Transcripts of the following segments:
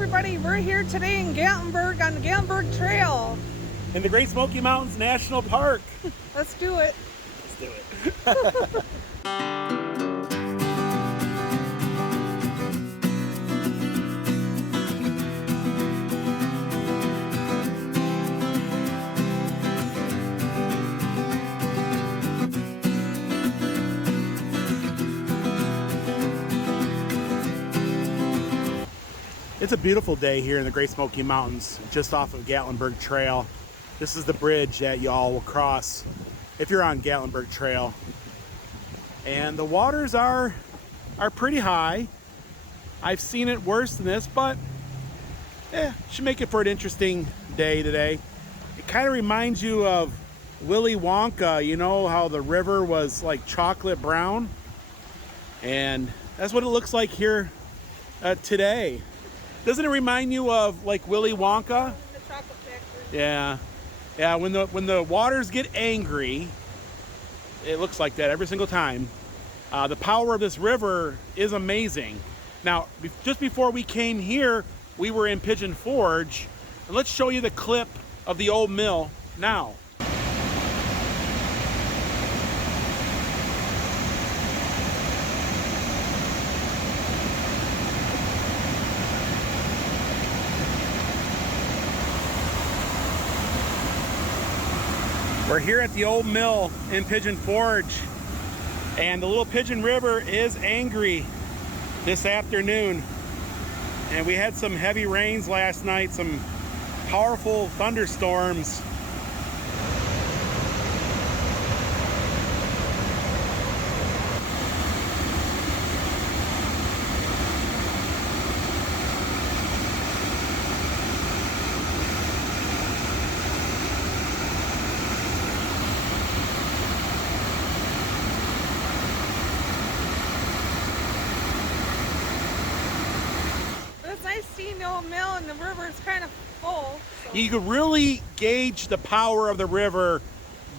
everybody, we're here today in Gatlinburg on the Gatlinburg Trail. In the Great Smoky Mountains National Park. Let's do it. Let's do it. It's a beautiful day here in the Great Smoky Mountains, just off of Gatlinburg Trail. This is the bridge that y'all will cross if you're on Gatlinburg Trail. And the waters are pretty high. I've seen it worse than this, but should make it for an interesting day today. It kind of reminds you of Willy Wonka, you know, how the river was like chocolate brown. And that's what it looks like here today. Doesn't it remind you of like Willy Wonka? The chocolate factory. Yeah. Yeah, when the waters get angry, it looks like that every single time. The power of this river is amazing. Now, just before we came here, we were in Pigeon Forge. And let's show you the clip of the old mill now. We're here at the old mill in Pigeon Forge, and the Little Pigeon River is angry this afternoon. And we had some heavy rains last night, some powerful thunderstorms. Seeing the old mill and the river is kind of full. So. You can really gauge the power of the river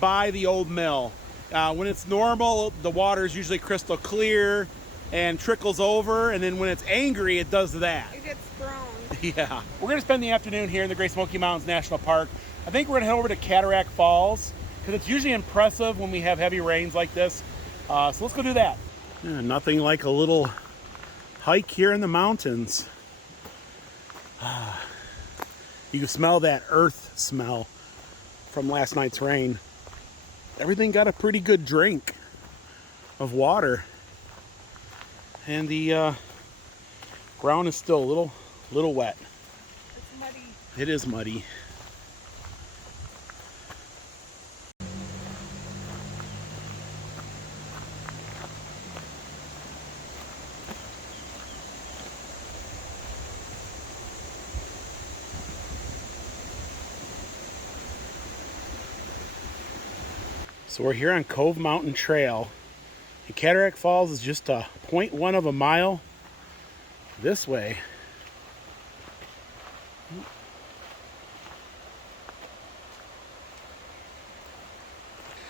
by the old mill. When it's normal, the water is usually crystal clear and trickles over, and then when it's angry, it does that. It gets thrown. Yeah. We're going to spend the afternoon here in the Great Smoky Mountains National Park. I think we're going to head over to Cataract Falls, because it's usually impressive when we have heavy rains like this. So let's go do that. Yeah, nothing like a little hike here in the mountains. You can smell that earth smell from last night's rain. Everything got a pretty good drink of water, and the ground is still a little wet. It's muddy. It is muddy. So we're here on Cove Mountain Trail, and Cataract Falls is just a 0.1 of a mile this way.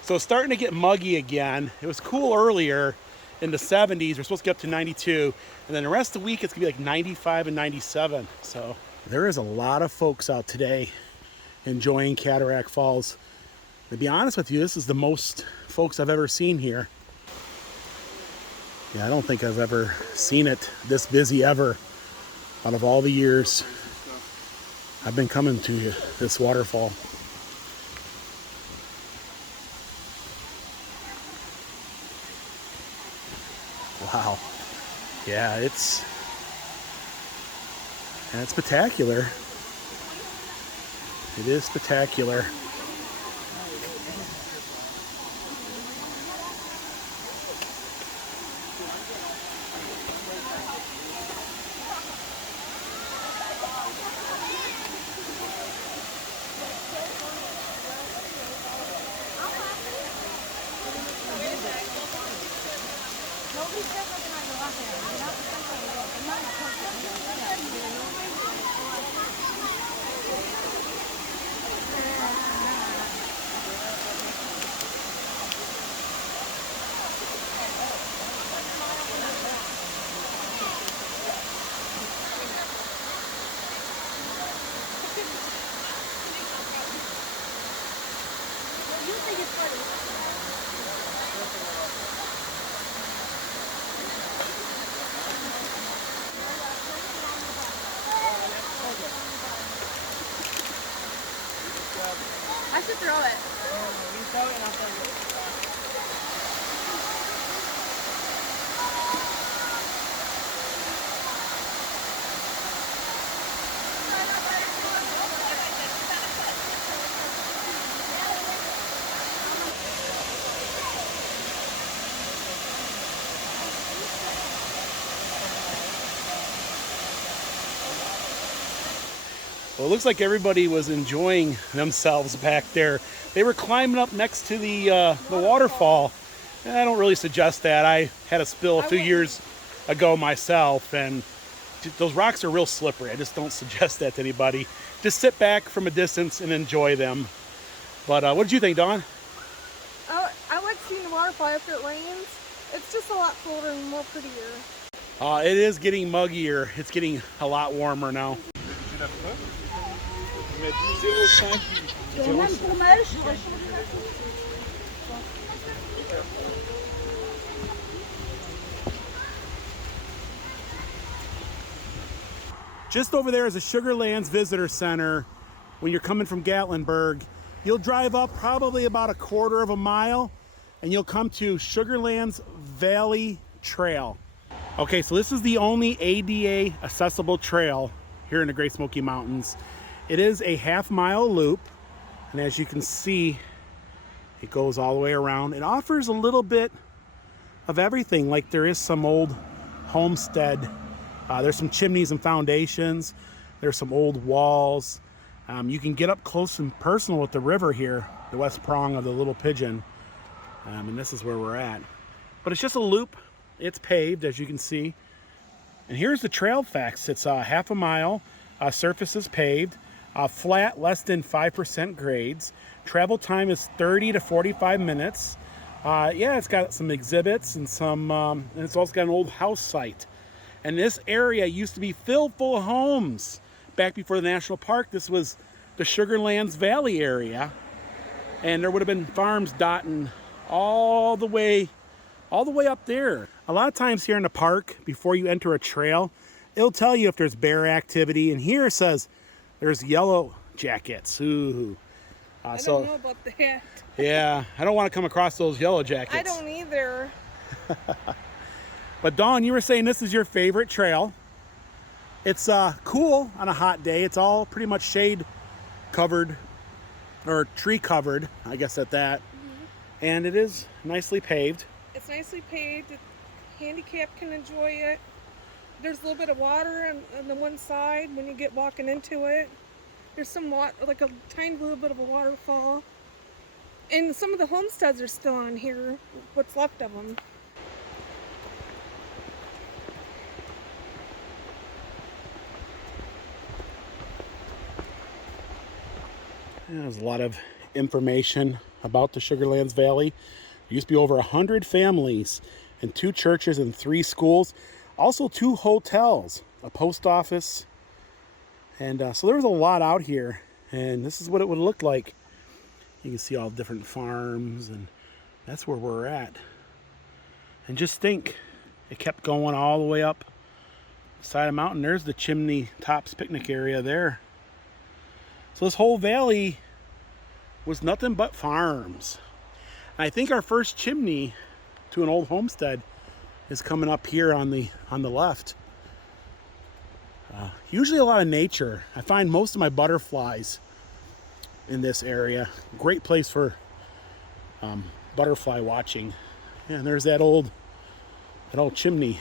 So it's starting to get muggy again. It was cool earlier in the 70s. We're supposed to get up to 92, and then the rest of the week it's gonna be like 95 and 97. So there is a lot of folks out today enjoying Cataract Falls. To be honest with you, this is the most folks I've ever seen here. Yeah, I don't think I've ever seen it this busy ever out of all the years I've been coming to this waterfall. Wow. Yeah, it's spectacular. It is spectacular. I should throw it. You throw it and I'll throw it. Well, it looks like everybody was enjoying themselves back there. They were climbing up next to the waterfall. And I don't really suggest that. I had a spill a few years ago myself, and those rocks are real slippery. I just don't suggest that to anybody. Just sit back from a distance and enjoy them. But what did you think, Dawn? I like seeing the waterfall after it rains. It's just a lot colder and more prettier. It is getting muggier. It's getting a lot warmer now. Just over there is a Sugarlands Visitor Center. When you're coming from Gatlinburg, you'll drive up probably about a quarter of a mile and you'll come to Sugarlands Valley Trail. Okay, so this is the only ADA accessible trail here in the Great Smoky Mountains. It is a half-mile loop, and as you can see, it goes all the way around. It offers a little bit of everything, like there is some old homestead. There's some chimneys and foundations. There's some old walls. You can get up close and personal with the river here, the west prong of the Little Pigeon, and this is where we're at. But it's just a loop. It's paved, as you can see. And here's the trail facts. It's half a mile, surface is paved, flat, less than 5% grades. Travel time is 30 to 45 minutes. Yeah, it's got some exhibits and some, and it's also got an old house site. And this area used to be filled full of homes. Back before the national park, this was the Sugarlands Valley area. And there would have been farms dotting all the way up there. A lot of times here in the park, before you enter a trail, it'll tell you if there's bear activity. And here it says there's yellow jackets. Ooh. I don't know about that. Yeah, I don't want to come across those yellow jackets. I don't either. But Dawn, you were saying this is your favorite trail. It's cool on a hot day. It's all pretty much shade covered, or tree covered, I guess at that. Mm-hmm. And it is nicely paved. It's nicely paved. The handicap can enjoy it. There's a little bit of water on the one side when you get walking into it. There's some water, like a tiny little bit of a waterfall. And some of the homesteads are still on here, what's left of them. There's a lot of information about the Sugarlands Valley. There used to be over 100 families and 2 churches and 3 schools. Also 2 hotels, a post office. And so there was a lot out here. And this is what it would look like. You can see all the different farms, and that's where we're at. And just think, it kept going all the way up the side of the mountain. There's the Chimney Tops picnic area there. So this whole valley was nothing but farms. And I think our first chimney to an old homestead is coming up here on the left. Usually a lot of nature. I find most of my butterflies in this area. Great place for butterfly watching. Yeah, and there's that old chimney.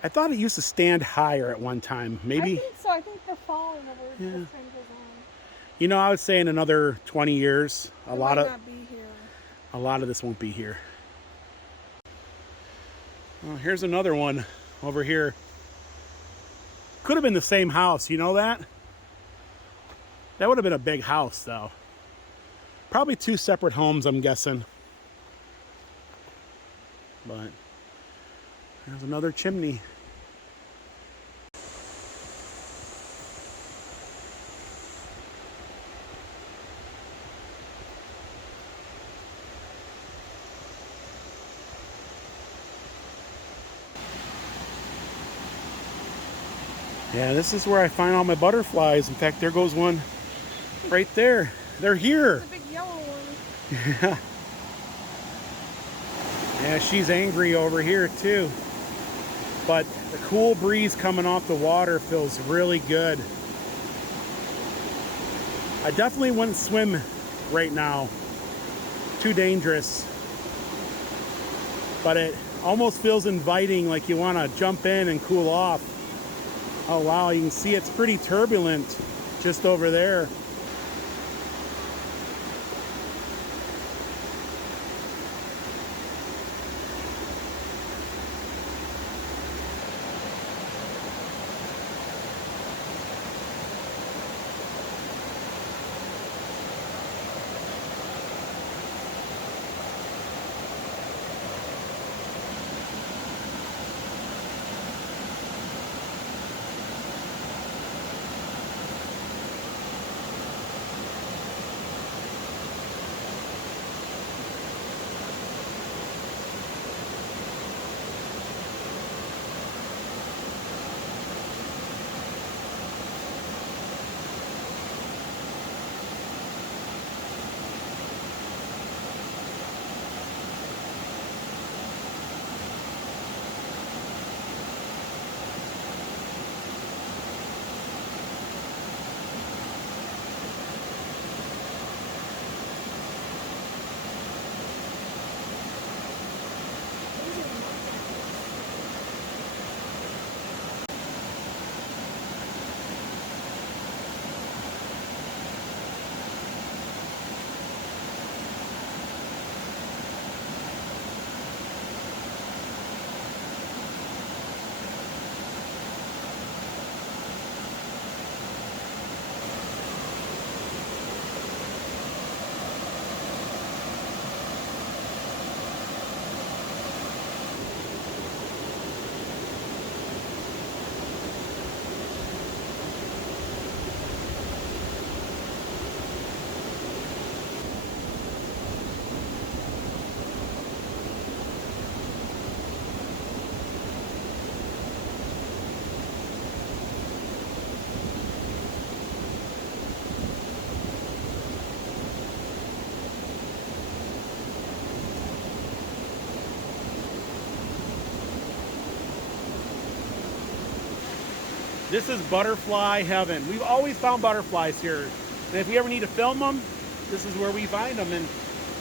I thought it used to stand higher at one time. Maybe. I think so. I think they're falling over as time goes on. You know, I would say in another 20 years, a lot of this won't be here. Well, here's another one over here. Could have been the same house, you know that? That would have been a big house, though. Probably 2 separate homes, I'm guessing. But There's another chimney. Yeah, this is where I find all my butterflies. In fact, there goes one right there. They're here. The big yellow one. Yeah. Yeah, she's angry over here too. But the cool breeze coming off the water feels really good. I definitely wouldn't swim right now. Too dangerous. But it almost feels inviting, like you want to jump in and cool off. Oh wow, you can see it's pretty turbulent just over there. This is butterfly heaven. We've always found butterflies here. And if we ever need to film them, this is where we find them. And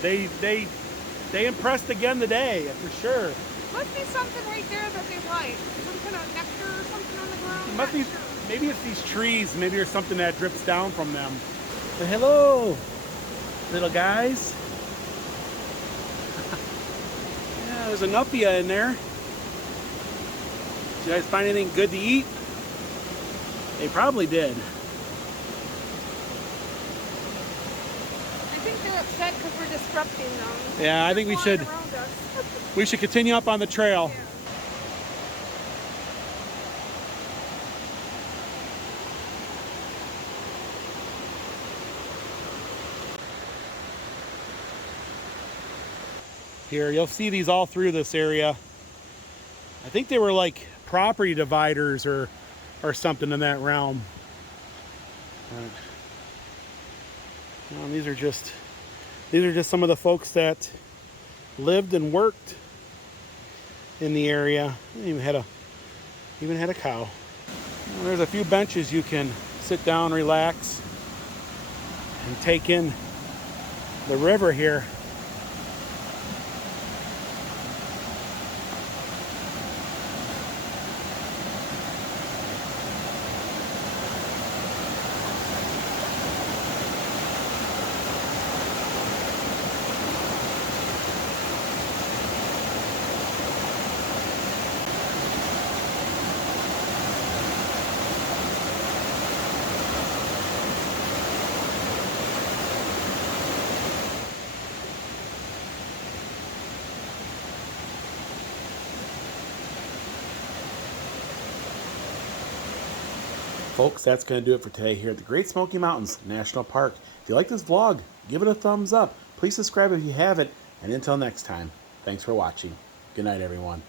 they impressed again today, for sure. Must be something right there that they like. Some kind of nectar or something on the ground. It must be, Not sure. maybe it's these trees. Maybe there's something that drips down from them. But hello, little guys. Yeah, there's a nuppia in there. Did you guys find anything good to eat? They probably did. I think they're upset because we're disrupting them. Yeah, I think we should. Flying around us. We should continue up on the trail. Yeah. Here, you'll see these all through this area. I think they were like property dividers or something in that realm. These are just some of the folks that lived and worked in the area. Even had a cow. There's a few benches you can sit down, relax, and take in the river here. Folks, that's going to do it for today here at the Great Smoky Mountains National Park. If you like this vlog, give it a thumbs up. Please subscribe if you haven't. And until next time, thanks for watching. Good night, everyone.